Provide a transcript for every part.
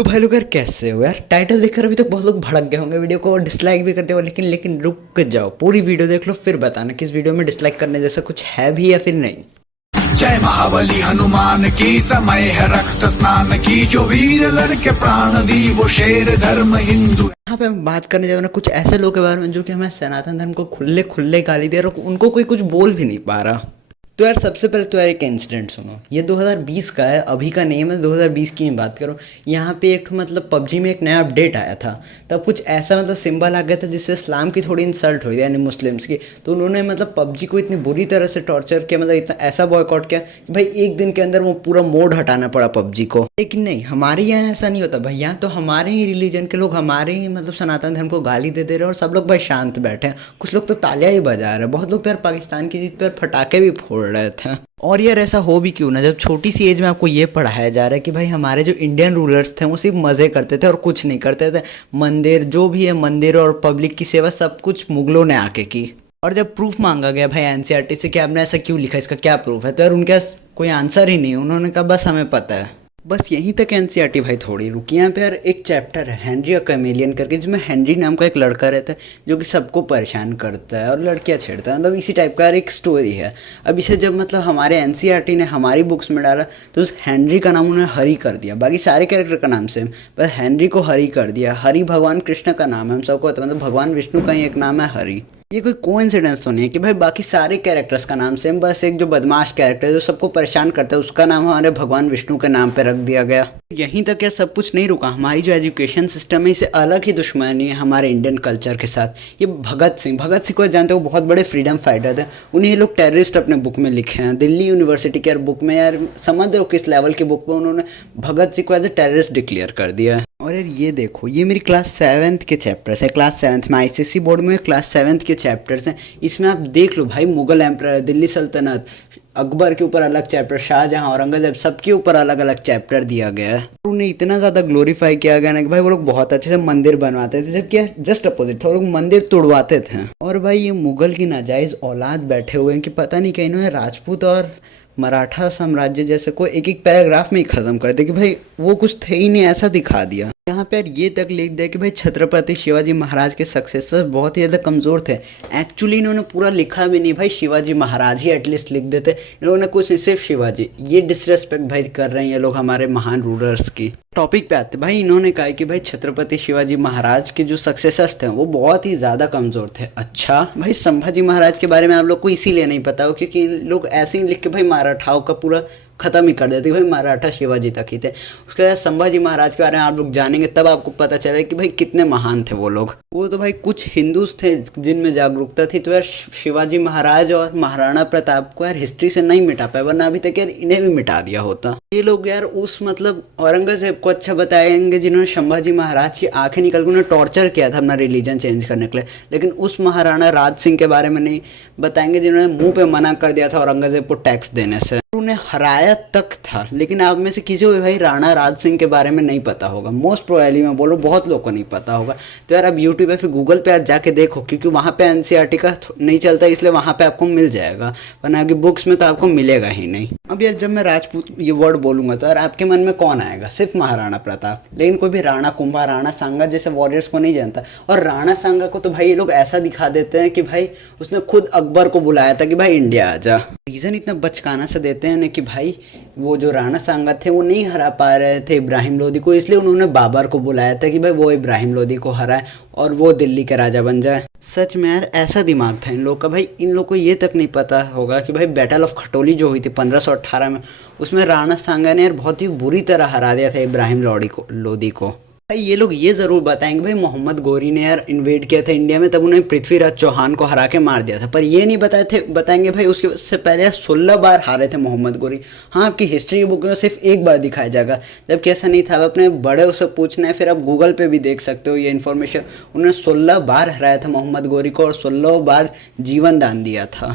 तो भाई लोग यार कैसे हो यार। टाइटल देखकर अभी तक बहुत लोग भड़क गए होंगे, वीडियो को डिसलाइक भी करते हो, लेकिन रुक जाओ, पूरी वीडियो देख लो फिर बताना कि इस वीडियो में डिसलाइक करने जैसा कुछ है भी या फिर नहीं। जय महाबली हनुमान की, समय है रक्त स्नान की, जो वीर लड़के प्राण दी वो शेर धर्म हिंदू। यहाँ पे हम बात करने जा रहे हैं कुछ ऐसे लोग के बारे में जो कि हमें सनातन धर्म को खुले खुले गाली दे रहे, उनको कोई कुछ बोल भी नहीं पा रहा। तो यार सबसे पहले तो यार एक इंसिडेंट सुनो, ये 2020 का है, अभी का नहीं है, मैं 2020 की बात करूँ। यहाँ पे एक मतलब पबजी में एक नया अपडेट आया था, तब कुछ ऐसा मतलब सिंबल आ गया था जिससे इस्लाम की थोड़ी इंसल्ट हुई थी, यानी मुस्लिम्स की। तो उन्होंने मतलब पबजी को इतनी बुरी तरह से टॉर्चर किया, मतलब इतना ऐसा बॉयकॉट किया कि भाई एक दिन के अंदर वो पूरा मोड हटाना पड़ा पबजी को। लेकिन नहीं, हमारे यहाँ ऐसा नहीं होता भाई, यहाँ तो हमारे ही रिलीजन के लोग हमारे ही मतलब सनातन धर्म को गाली दे रहे हैं और सब लोग भाई शांत बैठे हैं। कुछ लोग तो तालियां ही बजा रहे हैं, बहुत लोग तो यार पाकिस्तान की जीत पर फटाके भी फोड़ रहे थे। और यार ऐसा हो भी क्यों ना, जब छोटी सी एज में आपको ये पढ़ाया जा रहा है कि भाई हमारे जो इंडियन रूलर्स थे वो सिर्फ मज़े करते थे और कुछ नहीं करते थे। मंदिर जो भी है, मंदिर और पब्लिक की सेवा सब कुछ मुगलों ने आके की। और जब प्रूफ मांगा गया भाई एनसीईआरटी से कि आपने ऐसा क्यों लिखा, इसका क्या प्रूफ है, तो यार उनके पास कोई आंसर ही नहीं। उन्होंने कहा बस हमें पता है। बस यहीं तक एनसीईआरटी भाई थोड़ी रुकी। यहाँ पे यार एक चैप्टर है हेनरी अ कैमेलियन करके, जिसमें हेनरी नाम का एक लड़का रहता है जो कि सबको परेशान करता है और लड़कियाँ छेड़ता है, मतलब इसी टाइप का यार एक स्टोरी है। अब इसे जब मतलब हमारे एनसीईआरटी ने हमारी बुक्स में डाला तो उस हेनरी का नाम उन्होंने हरी कर दिया, बाकी सारे कैरेक्टर का नाम सेम, बस हेनरी को हरी कर दिया। हरी भगवान कृष्ण का नाम है, हम सबको पता है, मतलब भगवान विष्णु का ही एक नाम है हरी। ये कोई कोइंसिडेंस तो नहीं है कि भाई बाकी सारे कैरेक्टर्स का नाम सेम, बस एक जो बदमाश कैरेक्टर है जो सबको परेशान करता है उसका नाम हमारे भगवान विष्णु के नाम पे रख दिया गया। यहीं तक यार सब कुछ नहीं रुका, हमारी जो एजुकेशन सिस्टम है इसे अलग ही दुश्मनी है हमारे इंडियन कल्चर के साथ। ये भगत सिंह को जानते हो, बहुत बड़े फ्रीडम फाइटर थे, उन्हें लोग टेररिस्ट अपने बुक में लिखे हैं। दिल्ली यूनिवर्सिटी के यार बुक में, यार समझ रहे हो किस लेवल की बुक में उन्होंने भगत सिंह को एज ए टेररिस्ट डिक्लेयर कर दिया है। और यार ये देखो, ये मेरी क्लास 7th के चैप्टर्स है, क्लास 7th में आईसीएसई बोर्ड में क्लास 7th के चैप्टर्स हैं। इसमें आप देख लो भाई, मुगल एम्पायर, दिल्ली सल्तनत, अकबर के ऊपर अलग चैप्टर, शाहजहां, औरंगजेब, सबके ऊपर अलग अलग चैप्टर दिया गया है। उन्हें इतना ज़्यादा ग्लोरीफाई किया गया ना कि भाई वो लोग बहुत अच्छे से मंदिर बनवाते थे, जबकि जस्ट अपोजिट था, वो लोग मंदिर तोड़वाते थे। और भाई ये मुगल की नाजायज़ औलाद बैठे हुए हैं कि पता नहीं कहीं इन्होंने राजपूत और मराठा साम्राज्य जैसे को एक एक पैराग्राफ में ही खत्म कर दिया कि भाई वो कुछ थे ही नहीं, ऐसा दिखा दिया। यहाँ पे यार ये तक लिख दिया कि भाई छत्रपति शिवाजी महाराज के सक्सेसर बहुत ही ज़्यादा कमज़ोर थे। एक्चुअली इन्होंने पूरा लिखा भी नहीं भाई, शिवाजी महाराज ही एटलीस्ट लिख देते, इन्होंने कुछ नहीं, सिर्फ शिवाजी। ये डिसरेस्पेक्ट भाई कर रहे हैं ये लोग हमारे महान रूलर्स की। टॉपिक पे आते भाई, इन्होंने कहा कि भाई छत्रपति शिवाजी महाराज के जो सक्सेसर्स थे वो बहुत ही ज़्यादा कमज़ोर थे। अच्छा भाई, संभाजी महाराज के बारे में आप लोग को इसीलिए नहीं पता हो क्योंकि लोग ऐसे ही लिख के भाई मराठाओं का पूरा ख़त्म ही कर देते भाई, मराठा शिवाजी तक ही थे। उसके बाद संभाजी महाराज के बारे में आप लोग जानेंगे तब आपको पता चलेगा कि भाई कितने महान थे वो लोग। वो तो भाई कुछ हिंदूज थे जिनमें जागरूकता थी, तो यार शिवाजी महाराज और महाराणा प्रताप को यार हिस्ट्री से नहीं मिटा पाए, वरना अभी तक यार इन्हें भी मिटा दिया होता। ये लोग यार उस मतलब औरंगजेब को अच्छा बताएंगे जिन्होंने संभाजी महाराज की आंखें निकल के उन्हें टॉर्चर किया था अपना रिलीजन चेंज करने के लिए, लेकिन उस महाराणा राज सिंह के बारे में नहीं बताएंगे जिन्होंने मुंह पे मना कर दिया था औरंगजेब को टैक्स देने से, उन्हें हराया तक था। लेकिन आप में से किसी को भी भाई राणा राज सिंह के बारे में नहीं पता होगा, मोस्ट प्रोबेबली मैं बोलूँ बहुत लोगों को नहीं पता होगा। तो यार अब यूट्यूब पे फिर गूगल पे जाके देखो, क्योंकि वहाँ पे एनसीईआरटी का नहीं चलता, इसलिए वहाँ पे आपको मिल जाएगा, वरना कि बुक्स में तो आपको मिलेगा ही नहीं। अब यार जब मैं राजपूत ये वर्ड बोलूँगा तो यार आपके मन में कौन आएगा, सिर्फ महाराणा प्रताप, लेकिन कोई भी राणा कुंभा, राणा सांगा जैसे वॉरियर्स को नहीं जानता। और राणा सांगा को तो भाई ये लोग ऐसा दिखा देते हैं कि भाई उसने खुद अकबर को बुलाया था कि भाई इंडिया आ जा। रीज़न इतना बचकाना से देते हैं ना कि भाई वो जो राणा सांगा थे वो नहीं हरा पा रहे थे इब्राहिम लोदी को, इसलिए उन्होंने बाबर को बुलाया था कि भाई वो इब्राहिम लोदी को हराए और वो दिल्ली के राजा बन जाए। सच में यार ऐसा दिमाग था इन लोग का भाई, इन लोग को ये तक नहीं पता होगा कि भाई बैटल ऑफ खटोली जो हुई थी 1518 में, उसमें राणा सांगा ने यार बहुत ही बुरी तरह हरा दिया था इब्राहिम लोदी को। भाई ये लोग ये ज़रूर बताएंगे भाई मोहम्मद गोरी ने यार इन्वेड किया था इंडिया में, तब उन्हें पृथ्वीराज चौहान को हरा के मार दिया था, पर ये नहीं बताएंगे भाई उससे पहले 16 बार हारे थे मोहम्मद गोरी। हाँ, आपकी हिस्ट्री बुक में सिर्फ एक बार दिखाया जाएगा, जबकि ऐसा नहीं था। अब अपने बड़े उससे पूछना है, फिर आप गूगल पे भी देख सकते हो ये इन्फॉर्मेशन। उन्होंने 16 बार हराया था मोहम्मद गोरी को और 16 बार जीवन दान दिया था।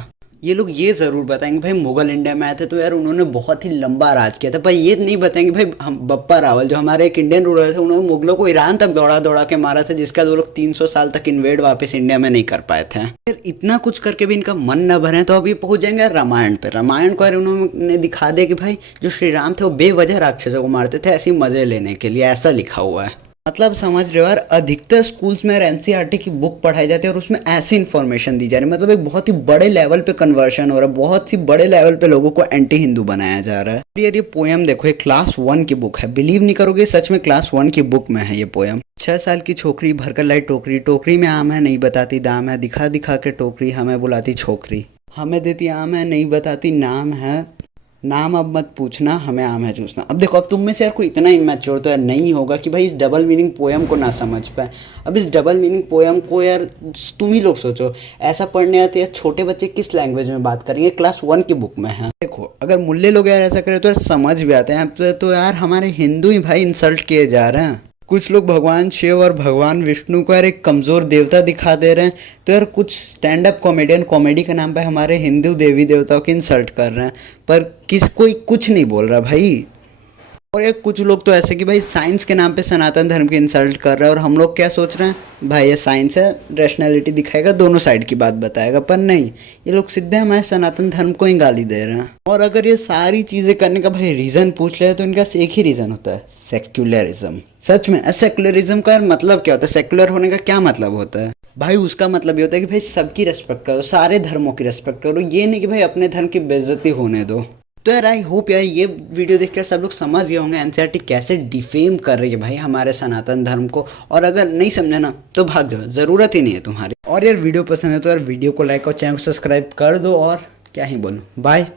ये लोग ये ज़रूर बताएंगे भाई मुगल इंडिया में आए थे तो यार उन्होंने बहुत ही लंबा राज किया था, पर ये नहीं बताएंगे भाई हम बप्पा रावल जो हमारे एक इंडियन रूलर थे उन्होंने मुगलों को ईरान तक दौड़ा दौड़ा के मारा था, जिसका वो लोग 300 साल तक इन्वेड वापस इंडिया में नहीं कर पाए थे। फिर इतना कुछ करके भी इनका मन न भरे तो अभी पहुंच जाएंगे रामायण पे। रामायण को यार उन्होंने दिखा दिया कि भाई जो श्री राम थे वो बेवजह राक्षसों को मारते थे ऐसे मजे लेने के लिए, ऐसा लिखा हुआ है। मतलब समझ रहे हो यार, अधिकतर स्कूल्स में एनसीईआरटी की बुक पढ़ाई जाती है और उसमें ऐसी इन्फॉर्मेशन दी जा रही है। मतलब एक बहुत ही बड़े लेवल पे कन्वर्शन हो रहा है, बहुत ही बड़े लेवल पे लोगों को एंटी हिंदू बनाया जा रहा है। यार ये पोयम देखो, ये क्लास 1 की बुक है, बिलीव नहीं करोगे सच में क्लास 1 की बुक में है ये पोयम। 6 साल की छोकरी भरकर लाई टोकरी, टोकरी में आम है नहीं बताती दाम है, दिखा दिखा के टोकरी हमें बुलाती छोकरी, हमें देती आम है नहीं बताती नाम है, नाम अब मत पूछना हमें आम है चूसना। अब देखो, अब तुम में से यार कोई इतना इमेच्योर तो यार नहीं होगा कि भाई इस डबल मीनिंग पोयम को ना समझ पाए। अब इस डबल मीनिंग पोयम को यार तुम ही लोग सोचो, ऐसा पढ़ने आते यार छोटे बच्चे किस लैंग्वेज में बात करेंगे, क्लास 1 की बुक में है। देखो अगर मुल्ले लोग यार ऐसा करें तो यार समझ भी आते हैं, तो यार हमारे हिंदू ही भाई इंसल्ट किए जा रहे हैं। कुछ लोग भगवान शिव और भगवान विष्णु को यार एक कमज़ोर देवता दिखा दे रहे हैं, तो यार कुछ स्टैंड अप कॉमेडियन कॉमेडी के नाम पे हमारे हिंदू देवी देवताओं की इंसल्ट कर रहे हैं, पर कोई कुछ नहीं बोल रहा भाई। और यार कुछ लोग तो ऐसे कि भाई साइंस के नाम पे सनातन धर्म की इंसल्ट कर रहे हैं, और हम लोग क्या सोच रहे हैं भाई ये साइंस है, रैशनैलिटी दिखाएगा, दोनों साइड की बात बताएगा, पर नहीं, ये लोग सीधे हमारे सनातन धर्म को ही गाली दे रहे हैं। और अगर ये सारी चीज़ें करने का भाई रीज़न पूछ ले तो इनका एक ही रीज़न होता है, सेक्युलरिज्म। सच में सेक्युलरिज्म का मतलब क्या होता है, सेक्युलर होने का क्या मतलब होता है भाई? उसका मतलब ये होता है कि भाई सबकी रेस्पेक्ट करो, सारे धर्मों की रेस्पेक्ट करो, ये नहीं कि भाई अपने धर्म की बेइज्जती होने दो। तो यार आई होप यार ये वीडियो देखकर सब लोग समझ गए होंगे एनसीईआरटी कैसे डिफेम कर रही है भाई हमारे सनातन धर्म को। और अगर नहीं समझे ना तो भाग जाओ, ज़रूरत ही नहीं है तुम्हारी। और यार वीडियो पसंद है तो यार वीडियो को लाइक और चैनल को सब्सक्राइब कर दो, और क्या ही बोलूँ, बाय।